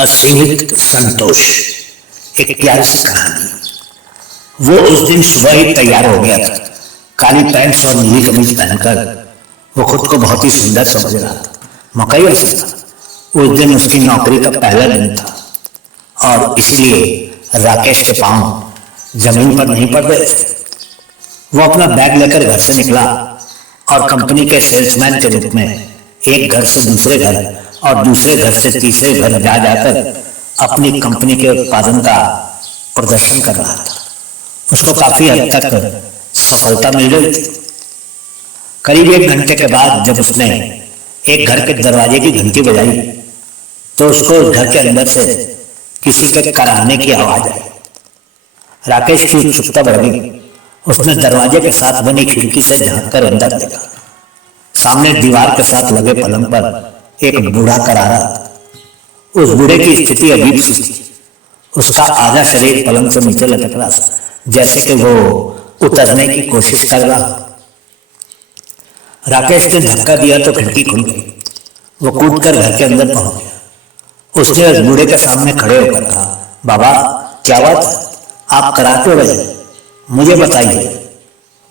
असीमित संतोष। एक प्यारी सी कहानी। वो उस दिन सुबह ही तैयार हो गया था। काली पैंट और नीली कमीज पहनकर वो खुद को बहुत ही सुंदर समझ रहा था। मकई अवसर था। उस दिन उसकी नौकरी का पहला दिन था और इसीलिए राकेश के पांव जमीन पर नहीं पड़ रहे थे। वो अपना बैग लेकर घर से निकला और कंपनी के सेल्समैन के रूप में एक घर से दूसरे घर और दूसरे घर से तीसरे घर जा जाकर अपनी कंपनी के उत्पादन का प्रदर्शन कर रहा था। उसको काफी हद तक सफलता मिल रही थी। करीब 1 घंटे के बाद जब उसने एक घर के दरवाजे की घंटी बजाई तो उसको घर के अंदर से किसी के कराहने की आवाज आई। राकेश की उत्सुकता बढ़ गई। उसने दरवाजे के साथ बनी खिड़की से झांक कर अंदर देखा। सामने दीवार के साथ लगे पलंग पर एक बूढ़ा करा रहा था। उस बूढ़े की स्थिति अजीब सी थी। उसका आधा शरीर पलंग से नीचे लटक रहा था, जैसे कि वो उतरने की कोशिश कर रहा। राकेश ने धक्का दिया तो खिड़की खुल गई। वो कूदकर घर के अंदर पहुंच गया। उसने उस बूढ़े के सामने खड़े होकर कहा, बाबा क्या बात है? आप करा क्यों रहे? मुझे बताइए,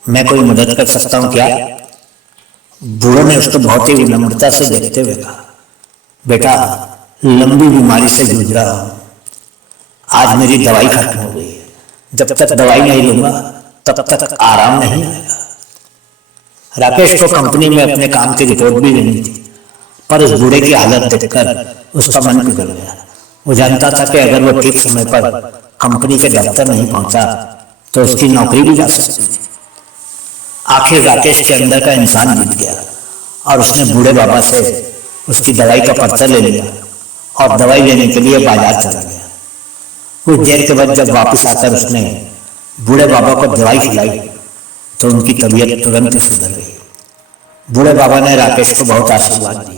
मैं कोई मदद कर सकता हूं क्या? बूढ़े ने उसको बहुत ही विनम्रता से देखते हुए कहा, बेटा लंबी बीमारी से जूझ रहा हूं। आज मेरी दवाई खत्म हो गई है। जब तक दवाई नहीं लूंगा तब तक आराम नहीं आएगा। राकेश को कंपनी में अपने काम की रिपोर्ट भी लेनी थी, पर उस बूढ़े की हालत देखकर उसका मन पिघल गया। वो जानता था कि अगर वो ठीक समय पर कंपनी के दफ्तर नहीं पहुंचा तो उसकी नौकरी भी जा सकती थी। आखिर राकेश के अंदर का इंसान जीत गया और उसने बूढ़े बाबा से उसकी दवाई का पर्चा ले लिया और दवाई लेने के लिए बाजार चला गया। कुछ देर के बाद जब वापस आकर उसने बूढ़े बाबा को दवाई खिलाई तो उनकी तबीयत तुरंत ही सुधर गई। बूढ़े बाबा ने राकेश को बहुत आशीर्वाद दिए।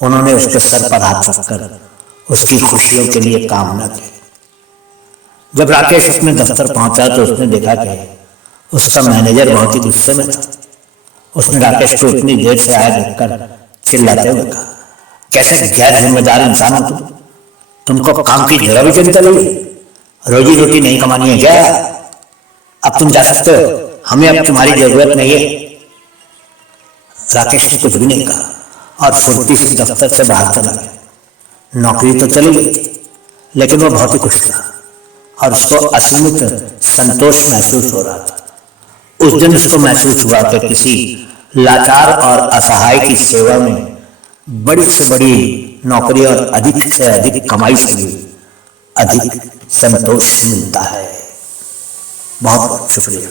उन्होंने उसके सर पर हाथ रखकर उसकी खुशियों के लिए कामना की। जब राकेश अपने दफ्तर पहुंचा तो उसने देखा कि उसका मैनेजर बहुत ही गुस्से में था। उसने राकेश को इतनी देर से आया देखकर चिल्लाते हुए कहा, कैसे गैर जिम्मेदार इंसान हो तुम? तुमको काम की जरा भी चिंता नहीं? रोजी रोटी नहीं कमानी है क्या? अब तुम जा सकते हो, हमें अब तुम्हारी जरूरत नहीं है। राकेश ने कुछ भी नहीं कहा और फुर्ती से दफ्तर से बाहर चला गया। नौकरी तो चली गई थी, लेकिन वो बहुत ही खुश था और उसको असीमित संतोष महसूस हो रहा था। उस दिन उसको महसूस हुआ कि किसी लाचार और असहाय की सेवा में बड़ी से बड़ी नौकरी और अधिक से अधिक कमाई से भी अधिक संतोष मिलता है। बहुत बहुत शुक्रिया।